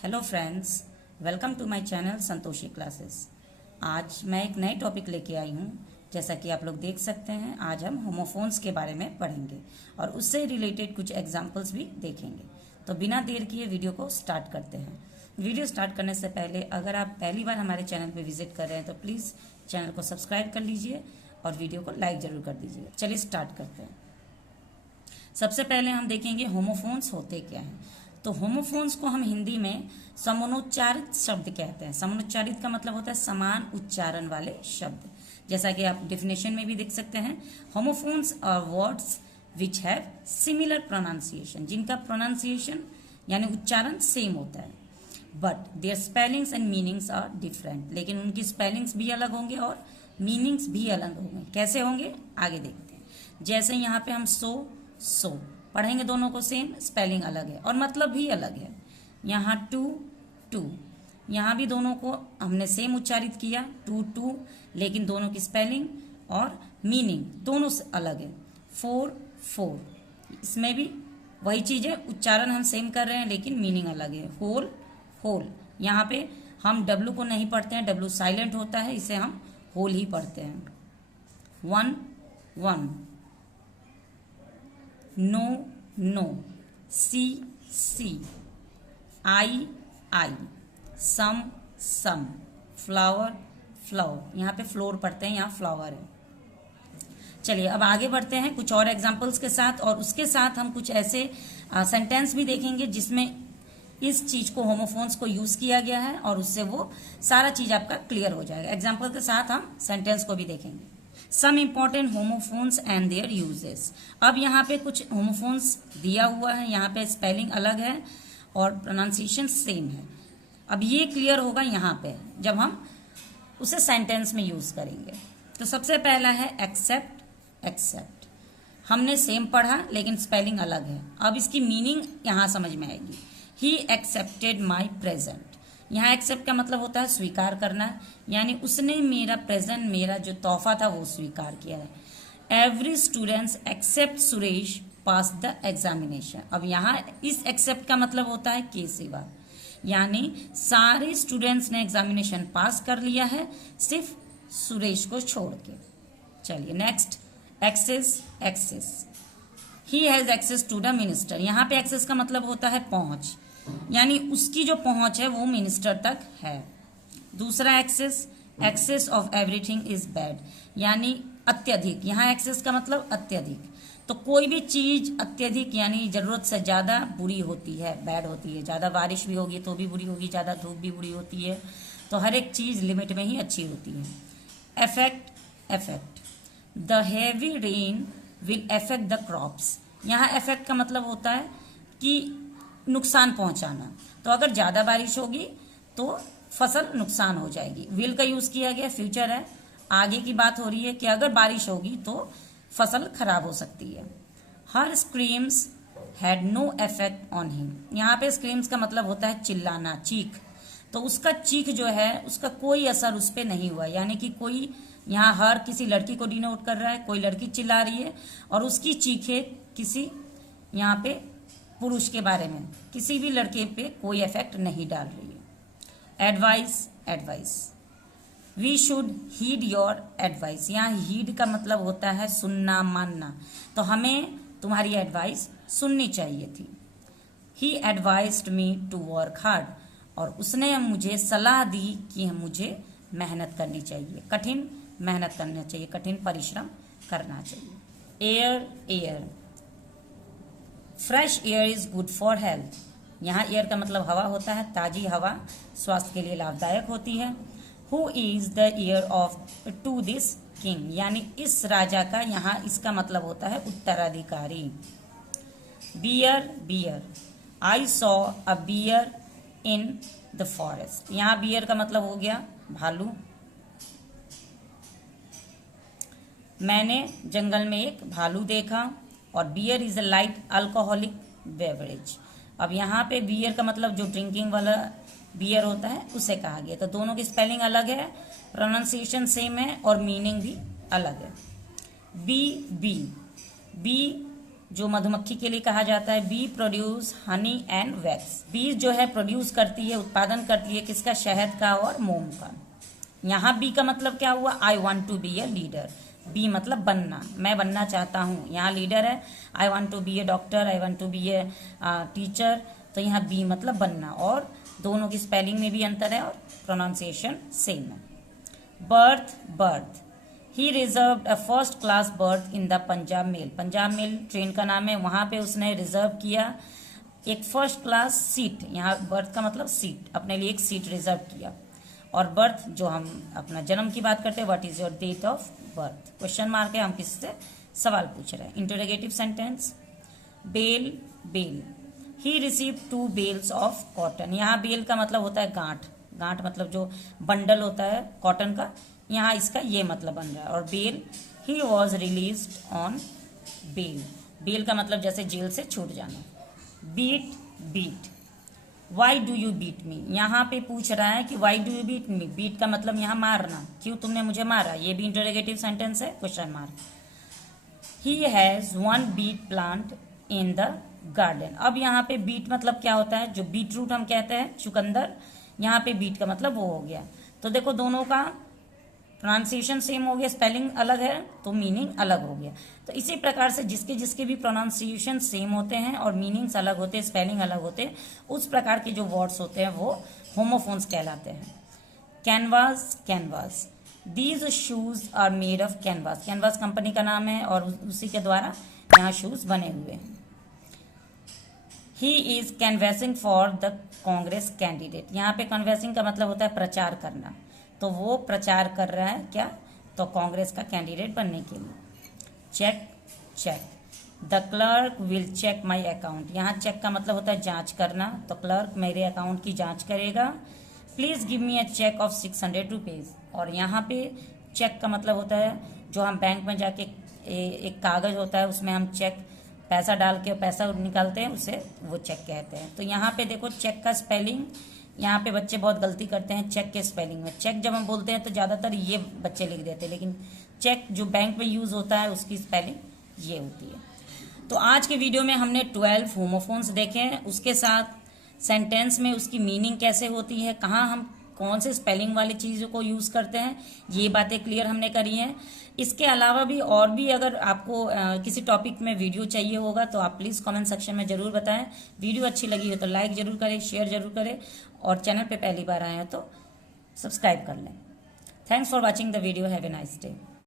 Hello friends, welcome to my channel Santoshi classes. आज मैं एक नए टॉपिक लेके आई हूँ। जैसा कि आप लोग देख सकते हैं, आज हम होमोफोन्स के बारे में पढ़ेंगे और उससे रिलेटेड कुछ एग्जांपल्स भी देखेंगे। तो बिना देर किए वीडियो को स्टार्ट करते हैं। वीडियो स्टार्ट करने से पहले अगर आप पहली बार हमारे चैनल पर विजिट कर रहे हैं तो प्लीज़ चैनल को सब्सक्राइब कर लीजिए और वीडियो को लाइक ज़रूर कर दीजिए। चलिए स्टार्ट करते हैं। सबसे पहले हम देखेंगे होमोफोन्स होते क्या हैं। तो होमोफोन्स को हम हिंदी में समानोच्चारित शब्द कहते हैं। समानोच्चारित का मतलब होता है समान उच्चारण वाले शब्द। जैसा कि आप डेफिनेशन में भी देख सकते हैं, homophones are words which have similar pronunciation, जिनका प्रोनाउंसिएशन यानी उच्चारण सेम होता है, but their spellings and meanings are different. लेकिन उनकी स्पेलिंग्स भी अलग होंगे और मीनिंग्स भी अलग होंगे। कैसे होंगे आगे देखते हैं। जैसे यहाँ पे हम सो पढ़ेंगे, दोनों को सेम, स्पेलिंग अलग है और मतलब भी अलग है। यहाँ टू, यहाँ भी दोनों को हमने सेम उच्चारित किया, टू, लेकिन दोनों की स्पेलिंग और मीनिंग दोनों से अलग है। फोर, इसमें भी वही चीज़ है, उच्चारण हम सेम कर रहे हैं लेकिन मीनिंग अलग है। होल, यहाँ पे हम डब्लू को नहीं पढ़ते हैं, डब्लू साइलेंट होता है, इसे हम होल ही पढ़ते हैं। वन, नो, सी, आई, सम, फ्लावर, यहाँ पे फ्लोर पढ़ते हैं, यहाँ फ्लावर है। चलिए अब आगे बढ़ते हैं कुछ और एग्जांपल्स के साथ, और उसके साथ हम कुछ ऐसे सेंटेंस भी देखेंगे जिसमें इस चीज को, होमोफोन्स को यूज किया गया है और उससे वो सारा चीज आपका क्लियर हो जाएगा। एग्जाम्पल के साथ हम सेंटेंस को भी देखेंगे। Some important homophones and their uses. अब यहाँ पे कुछ होमोफोन्स दिया हुआ है, यहाँ पे स्पेलिंग अलग है और प्रोनाउंसिएशन सेम है। अब ये क्लियर होगा यहाँ पे जब हम उसे सेंटेंस में यूज करेंगे। तो सबसे पहला है एक्सेप्ट। हमने सेम पढ़ा लेकिन स्पेलिंग अलग है। अब इसकी मीनिंग यहाँ समझ में आएगी। He accepted my present. यहाँ एक्सेप्ट का मतलब होता है स्वीकार करना, यानी उसने मेरा प्रेजेंट, मेरा जो तोहफा था वो स्वीकार किया है। Every students except Suresh pass the examination. अब यहाँ इस एक्सेप्ट का मतलब होता है के सिवा, यानी सारे स्टूडेंट्स ने एग्जामिनेशन पास कर लिया है सिर्फ सुरेश को छोड़ के। चलिए next, access. He has access to the minister. यहाँ पे एक्सेस का मतलब होता है पहुंच, यानी उसकी जो पहुंच है वो मिनिस्टर तक है। दूसरा excess of everything is bad, यानी अत्यधिक। यहाँ एक्सेस का मतलब अत्यधिक। तो कोई भी चीज अत्यधिक यानी जरूरत से ज्यादा बुरी होती है, बैड होती है। ज्यादा बारिश भी होगी तो भी बुरी होगी, ज्यादा धूप भी बुरी होती है। तो हर एक चीज लिमिट में ही अच्छी होती है। Effect, the heavy rain will affect the crops. यहाँ इफेक्ट का मतलब होता है कि नुकसान पहुंचाना। तो अगर ज्यादा बारिश होगी तो फसल नुकसान हो जाएगी। विल का यूज किया गया, फ्यूचर है, आगे की बात हो रही है कि अगर बारिश होगी तो फसल खराब हो सकती है। हर screams had no effect on him. यहाँ पे स्क्रीम्स का मतलब होता है चिल्लाना, चीख। तो उसका चीख जो है उसका कोई असर उस पर नहीं हुआ, यानी कि कोई, यहाँ हर किसी लड़की को डिनोट कर रहा है, कोई लड़की चिल्ला रही है और उसकी चीखे किसी यहाँ पे पुरुष के बारे में, किसी भी लड़के पे कोई इफेक्ट नहीं डाल रही है। Advice, we should heed your advice. यहाँ हीड का मतलब होता है सुनना, मानना। तो हमें तुम्हारी एडवाइस सुननी चाहिए थी। He advised me to work hard. और उसने मुझे सलाह दी कि मुझे मेहनत करनी चाहिए, कठिन मेहनत करना चाहिए, कठिन परिश्रम करना चाहिए। Air, fresh air is good for health. यहाँ एयर का मतलब हवा होता है, ताजी हवा स्वास्थ्य के लिए लाभदायक होती है। Who is the heir of to this king, यानी इस राजा का, यहाँ इसका मतलब होता है उत्तराधिकारी। Bear, I saw a bear in the forest. यहाँ बियर का मतलब हो गया भालू। मैंने जंगल में एक भालू देखा। और beer is a light alcoholic beverage. अब यहाँ पे बियर का मतलब जो ड्रिंकिंग वाला बियर होता है उसे कहा गया। तो दोनों की स्पेलिंग अलग है, प्रोनाउंसिएशन सेम है और मीनिंग भी अलग है। बी जो मधुमक्खी के लिए कहा जाता है। Bee produce honey and wax. Bee जो है प्रोड्यूस करती है, उत्पादन करती है किसका, शहद का और मोम का। यहाँ बी का मतलब क्या हुआ, I want to be a leader. Be मतलब बनना, मैं बनना चाहता हूँ। यहाँ लीडर है, I want to be a doctor, I want to be a teacher. तो यहाँ बी मतलब बनना, और दोनों की स्पेलिंग में भी अंतर है और प्रोनाउंसिएशन सेम है। Berth, berth, he reserved a first class berth in the Punjab mail. Punjab mail train का नाम है, वहाँ पे उसने रिजर्व किया एक फर्स्ट क्लास सीट। यहाँ बर्थ का मतलब सीट, अपने लिए एक सीट रिजर्व किया। और बर्थ जो हम अपना जन्म की बात करते हैं, what is your date of birth, question mark है, हम किससे सवाल पूछ रहे हैं। Interrogative sentence, bale, bale, he receive 2 bales of cotton. यहाँ बेल का मतलब होता है गांठ, गांठ मतलब जो बंडल होता है कॉटन का, यहाँ इसका ये मतलब बन रहा है। और bail, he was released on bail. Bail का मतलब जैसे जेल से छूट जाना। Beat, beat, why do you beat me. यहाँ पे पूछ रहा है कि why do you beat me. Beat का मतलब यहाँ मारना, क्यों तुमने मुझे मारा, ये भी इंटरोगेटिव सेंटेंस है, question mark. He has 1 beet plant in the garden. अब यहाँ पे बीट मतलब क्या होता है, जो बीट रूट हम कहते हैं चुकंदर, यहाँ पे बीट का मतलब वो हो गया। तो देखो दोनों का प्रोनाउंसिएशन सेम हो गया, स्पेलिंग अलग है तो मीनिंग अलग हो गया। तो इसी प्रकार से जिसके जिसके भी प्रोनाउंसिएशन सेम होते हैं और मीनिंग्स अलग होते हैं, स्पेलिंग अलग होते हैं, उस प्रकार के जो वर्ड्स होते हैं वो होमोफोन्स कहलाते हैं। Canvas, canvas, these shoes are made of canvas. Canvas company का नाम है और उसी के द्वारा यहाँ शूज बने हुए हैं। He is canvassing for the Congress candidate. यहाँ पे कन्वेसिंग का मतलब होता है प्रचार करना, तो वो प्रचार कर रहा है क्या, तो कांग्रेस का कैंडिडेट बनने के लिए। Check, check, the clerk will check my account. यहाँ चेक का मतलब होता है जांच करना, तो क्लर्क मेरे अकाउंट की जांच करेगा। Please give me a cheque of 600 rupees. और यहाँ पे चेक का मतलब होता है जो हम बैंक में जाके एक कागज होता है उसमें हम चेक पैसा डाल के पैसा निकालते हैं, उसे वो चेक कहते हैं। तो यहाँ पे देखो चेक का स्पेलिंग, यहाँ पे बच्चे बहुत गलती करते हैं चेक के स्पेलिंग में। चेक जब हम बोलते हैं तो ज़्यादातर ये बच्चे लिख देते हैं, लेकिन चेक जो बैंक में यूज़ होता है उसकी स्पेलिंग ये होती है। तो आज के वीडियो में हमने 12 होमोफोन्स देखे हैं, उसके साथ सेंटेंस में उसकी मीनिंग कैसे होती है, कहाँ हम कौन से स्पेलिंग वाली चीज़ों को यूज़ करते हैं, ये बातें क्लियर हमने करी हैं। इसके अलावा भी और भी अगर आपको किसी टॉपिक में वीडियो चाहिए होगा तो आप प्लीज़ कमेंट सेक्शन में ज़रूर बताएं। वीडियो अच्छी लगी हो तो लाइक ज़रूर करें, शेयर ज़रूर करें, और चैनल पे पहली बार आए हैं तो सब्सक्राइब कर लें। Thanks for watching the video, have a nice day.